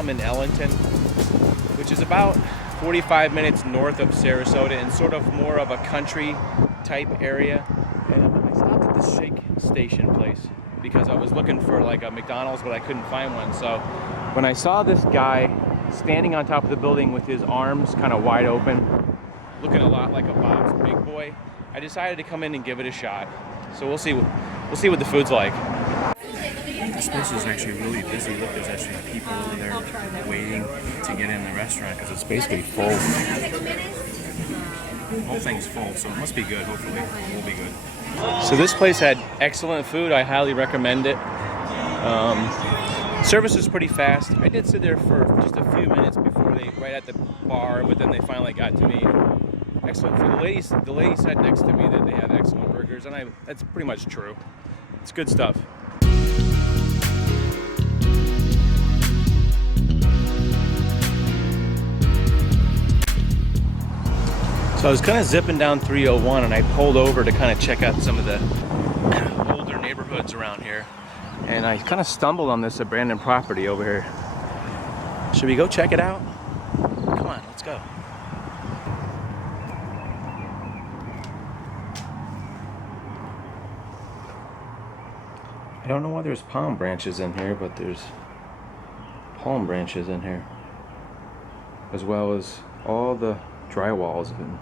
now I'm in Ellenton, which is about 45 minutes north of Sarasota and sort of more of a country type area. And I stopped at this shake station place because I was looking for like a McDonald's, but I couldn't find one. So when I saw this guy standing on top of the building with his arms kind of wide open, looking a lot like a Bob's Big Boy, I decided to come in and give it a shot. So we'll see what the food's like. This place is actually really busy. Look, there's actually people over there waiting to get in the restaurant because it's basically full. The whole thing's full, so it must be good. Hopefully, it will be good. So this place had excellent food. I highly recommend it. Service is pretty fast. I did sit there for just a few minutes before right at the bar, but then they finally got to me. Excellent food. The lady said next to me that they have excellent burgers, and that's pretty much true. It's good stuff. So I was kind of zipping down 301 and I pulled over to kind of check out some of the older neighborhoods around here. And I kind of stumbled on this abandoned property over here. Should we go check it out? Come on, let's go. I don't know why there's palm branches in here, but there's palm branches in here. As well as all the drywalls have been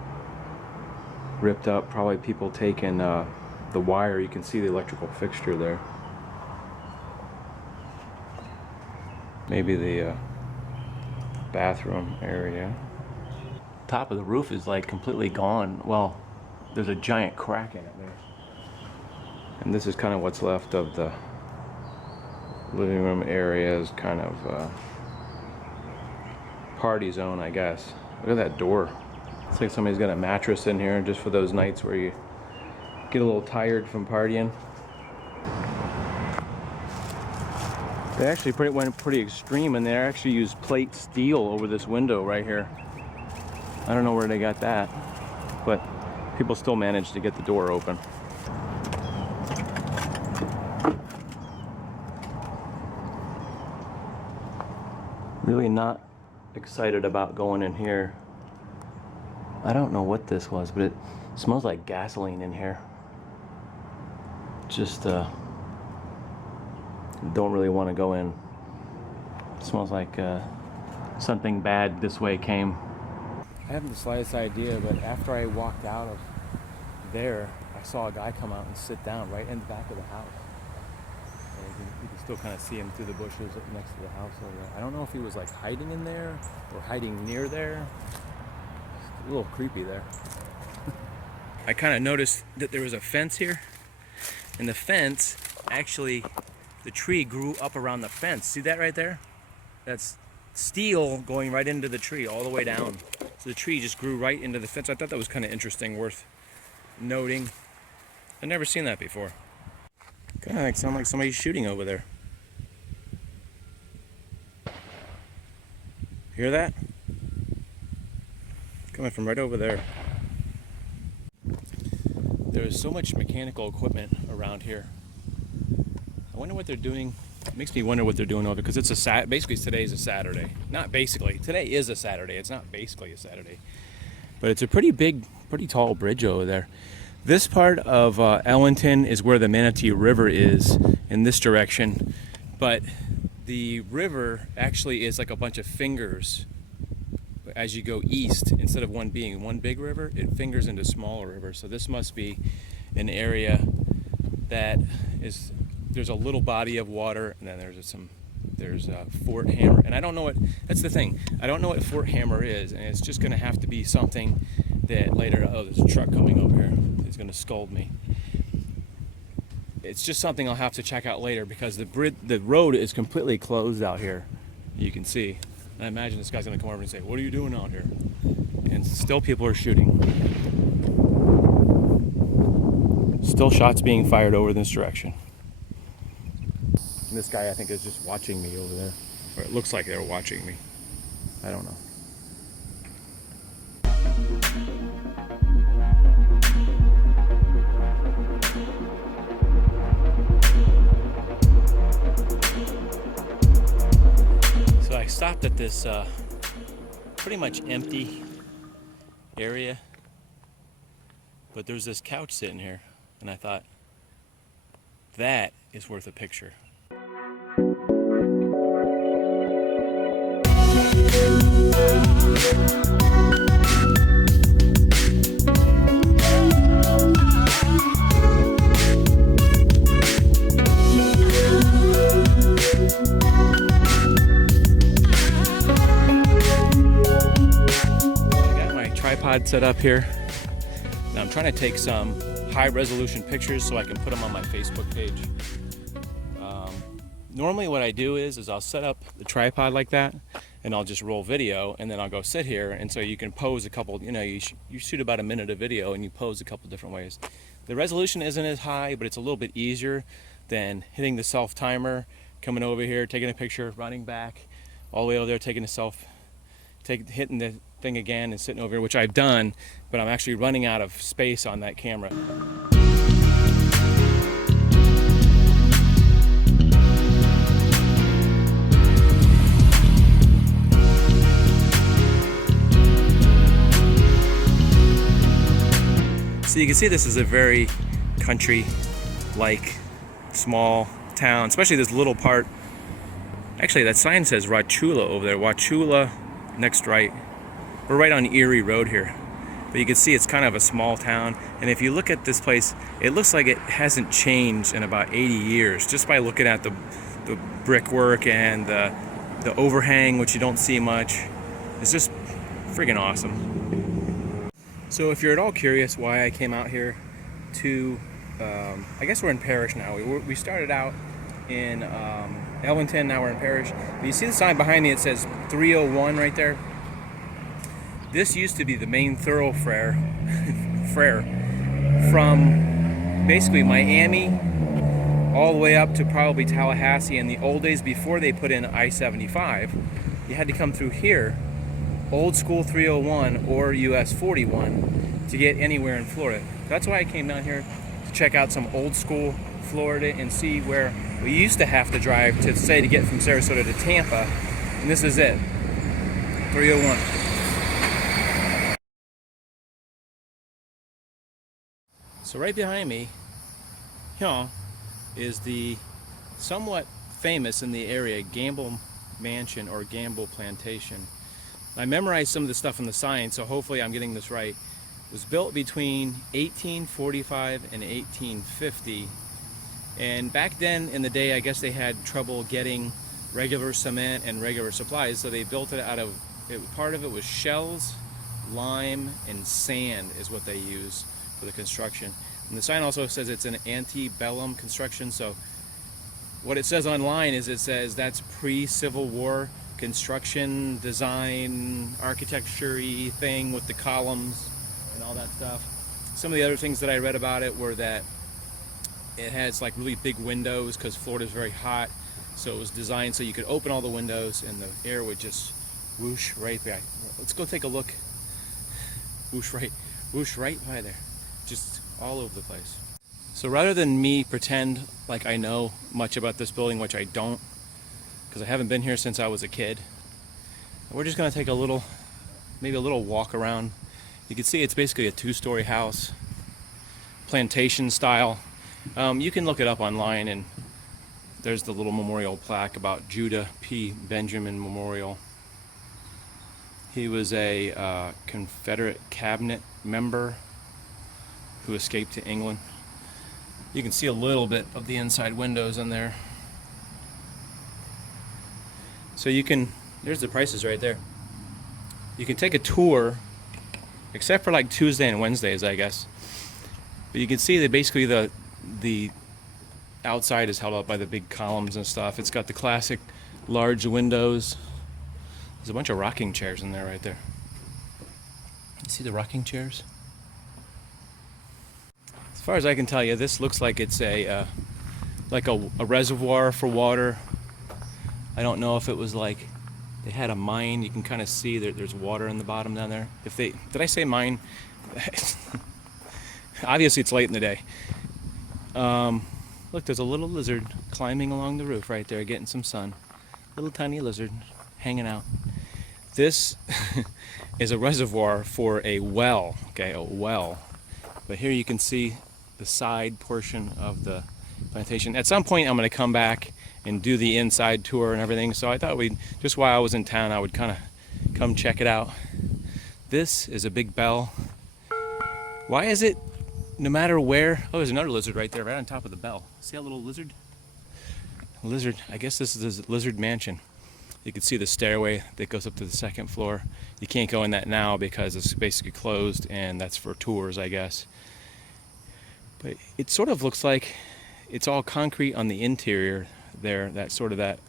ripped up. Probably people taking the wire. You can see the electrical fixture there. Maybe the bathroom area. Top of the roof is like completely gone. Well, there's a giant crack in it there. And this is kind of what's left of the living room area, is kind of party zone, I guess. Look at that door. It's like somebody's got a mattress in here just for those nights where you get a little tired from partying. They actually went pretty extreme, and they actually used plate steel over this window right here. I don't know where they got that, but people still managed to get the door open. Really not excited about going in here. I don't know what this was, but it smells like gasoline in here. Just don't really want to go in. It smells like something bad this way came. I haven't the slightest idea, but after I walked out of there, I saw a guy come out and sit down right in the back of the house. You can still kind of see him through the bushes next to the house over there. I don't know if he was like hiding in there or hiding near there. It's a little creepy there. I kind of noticed that there was a fence here, and the fence actually, the tree grew up around the fence. See that right there? That's steel going right into the tree all the way down. So the tree just grew right into the fence. I thought that was kind of interesting, worth noting. I've never seen that before. Kind of sound like somebody's shooting over there. Hear that? Coming from right over there. There's so much mechanical equipment around here. I wonder what they're doing. It makes me wonder what they're doing over, because it's basically today's a Saturday. Not basically. Today is a Saturday. It's not basically a Saturday. But it's a pretty big, pretty tall bridge over there. This part of Ellenton is where the Manatee River is, in this direction, but the river actually is like a bunch of fingers. As you go east, instead of one being one big river, it fingers into smaller rivers. So this must be an area that is, there's a little body of water, and then there's Fort Hammer, and I don't know what, that's the thing, I don't know what Fort Hammer is, and it's just going to have to be something that later, oh, there's a truck coming over here, it's going to scold me. It's just something I'll have to check out later, because the road is completely closed out here, you can see. And I imagine this guy's going to come over and say, what are you doing out here? And still people are shooting. Still shots being fired over this direction. And this guy, I think, is just watching me over there. Or it looks like they're watching me. I don't know. stopped at this pretty much empty area, but there's this couch sitting here, and I thought that is worth a picture. Tripod set up here. Now I'm trying to take some high resolution pictures so I can put them on my Facebook page. Normally what I do is I'll set up the tripod like that and I'll just roll video, and then I'll go sit here, and so you can pose a couple, you shoot about a minute of video and you pose a couple different ways. The resolution isn't as high, but it's a little bit easier than hitting the self timer, coming over here, taking a picture, running back all the way over there, taking a hitting the thing again and sitting over here, which I've done, but I'm actually running out of space on that camera. So you can see this is a very country-like small town, especially this little part. Actually, that sign says Wauchula over there. Wauchula, next right. We're right on Erie Road here. But you can see it's kind of a small town. And if you look at this place, it looks like it hasn't changed in about 80 years, just by looking at the brickwork and the overhang, which you don't see much. It's just friggin' awesome. So if you're at all curious why I came out here to, I guess we're in Parrish now. We started out in Ellenton, now we're in Parrish. But you see the sign behind me, it says 301 right there. This used to be the main thoroughfare from basically Miami all the way up to probably Tallahassee. In the old days, before they put in I-75, you had to come through here, old school 301 or US 41, to get anywhere in Florida. That's why I came down here to check out some old school Florida and see where we used to have to drive to, say, to get from Sarasota to Tampa. And this is it, 301. So right behind me here is the somewhat famous in the area Gamble Mansion or Gamble Plantation. I memorized some of the stuff on the sign, so hopefully I'm getting this right. It was built between 1845 and 1850. And back then in the day, I guess they had trouble getting regular cement and regular supplies, so they built it out of, part of it was shells, lime, and sand is what they use for the construction. And the sign also says it's an antebellum construction, so what it says online is it says that's pre-Civil War construction, design, architecture-y thing with the columns and all that stuff. Some of the other things that I read about it were that it has like really big windows because Florida's very hot, so it was designed so you could open all the windows and the air would just whoosh right by. Let's go take a look. Whoosh right by there. Just all over the place. So rather than me pretend like I know much about this building, which I don't, because I haven't been here since I was a kid, we're just going to take a little, maybe a little walk around. You can see it's basically a two-story house, plantation style. You can look it up online, and there's the little memorial plaque about Judah P. Benjamin Memorial. He was a Confederate cabinet member who escaped to England. You can see a little bit of the inside windows in there. So you can, there's the prices right there. You can take a tour, except for like Tuesday and Wednesdays, I guess. But you can see that basically the outside is held up by the big columns and stuff. It's got the classic large windows. There's a bunch of rocking chairs in there right there. You see the rocking chairs? As far as I can tell you, this looks like it's a reservoir for water. I don't know if it was like they had a mine. You can kind of see that there's water in the bottom down there. Did I say mine? Obviously it's late in the day. Look, there's a little lizard climbing along the roof right there, getting some sun. Little tiny lizard. hanging out. This is a reservoir for a well, okay, a well. But here you can see the side portion of the plantation. At some point I'm going to come back and do the inside tour and everything, so I thought we'd, just while I was in town, I would kind of come check it out. This is a big bell. Why is it, no matter where, oh, there's another lizard right there, right on top of the bell. See that little lizard? Lizard, I guess this is the lizard mansion. You can see the stairway that goes up to the second floor. You can't go in that now because it's basically closed, and that's for tours, I guess. But it sort of looks like it's all concrete on the interior there. That sort of that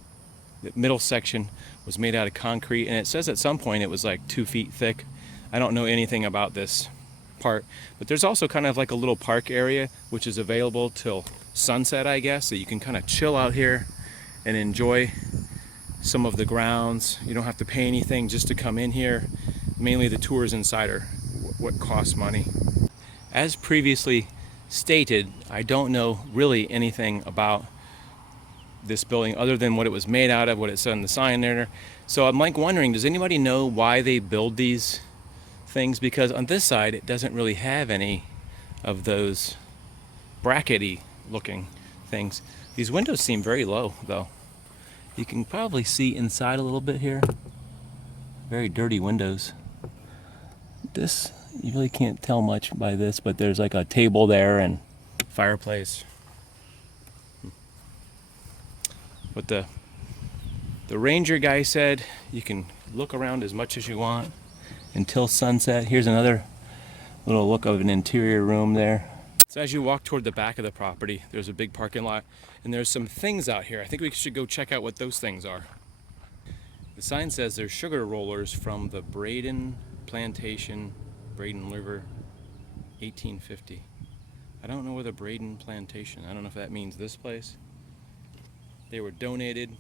middle section was made out of concrete, and it says at some point it was like 2 feet thick. I don't know anything about this part, but there's also kind of like a little park area which is available till sunset, I guess, so you can kind of chill out here and enjoy some of the grounds. You don't have to pay anything just to come in here. Mainly the tours inside are what costs money. As previously stated, I don't know really anything about this building other than what it was made out of, what it said on the sign there. So I'm like wondering, does anybody know why they build these things? Because on this side it doesn't really have any of those brackety looking things. These windows seem very low though. You can probably see inside a little bit here. Very dirty windows. This, you really can't tell much by this, but there's like a table there and fireplace. But the ranger guy said you can look around as much as you want until sunset. Here's another little look of an interior room there. So as you walk toward the back of the property, there's a big parking lot, and there's some things out here. I think we should go check out what those things are. The sign says there's sugar rollers from the Braden Plantation, Braden River, 1850. I don't know where the Braden Plantation, I don't know if that means this place. They were donated,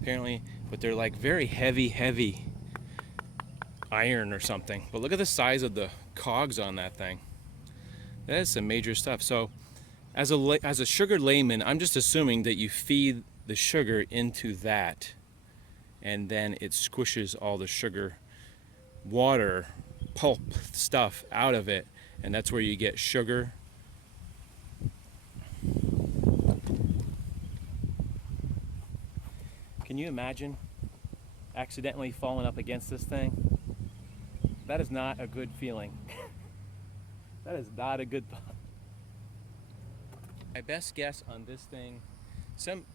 apparently, but they're like very heavy iron or something. But look at the size of the cogs on that thing. That is some major stuff. So as a sugar layman, I'm just assuming that you feed the sugar into that, and then it squishes all the sugar, water, pulp stuff out of it, and that's where you get sugar. Can you imagine accidentally falling up against this thing? That is not a good feeling. That is not a good thought. My best guess on this thing,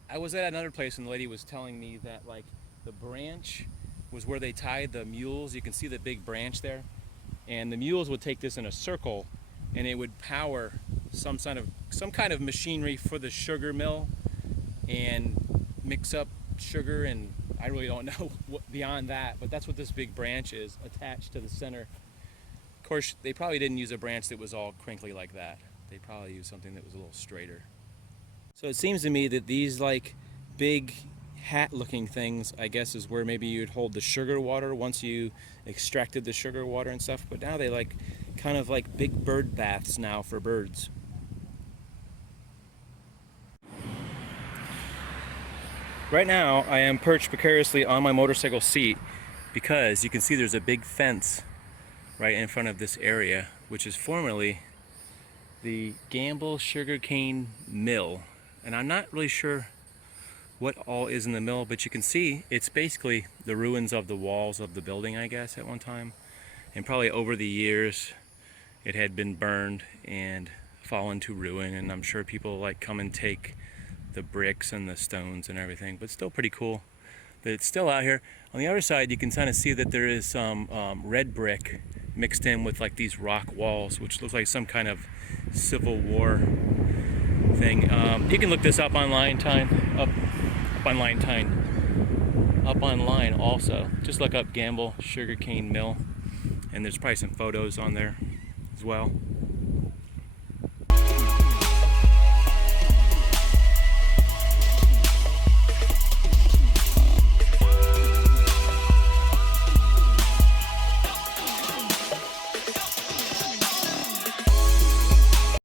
I was at another place and the lady was telling me that like the branch was where they tied the mules. You can see the big branch there. And the mules would take this in a circle and it would power some kind of machinery for the sugar mill and mix up sugar, and I really don't know what beyond that, but that's what this big branch is attached to the center. Of course, they probably didn't use a branch that was all crinkly like that. They probably used something that was a little straighter. So it seems to me that these like big hat looking things, I guess, is where maybe you'd hold the sugar water once you extracted the sugar water and stuff, but now they like kind of like big bird baths now for birds. Right now I am perched precariously on my motorcycle seat because you can see there's a big fence right in front of this area, which is formerly the Gamble Sugarcane Mill. And I'm not really sure what all is in the mill, but you can see it's basically the ruins of the walls of the building, I guess, at one time. And probably over the years it had been burned and fallen to ruin, and I'm sure people like come and take the bricks and the stones and everything, but still pretty cool that it's still out here. On the other side you can kind of see that there is some red brick mixed in with like these rock walls, which looks like some kind of Civil War thing. You can look this up online, up online also. Just look up Gamble Sugarcane Mill, and there's probably some photos on there as well.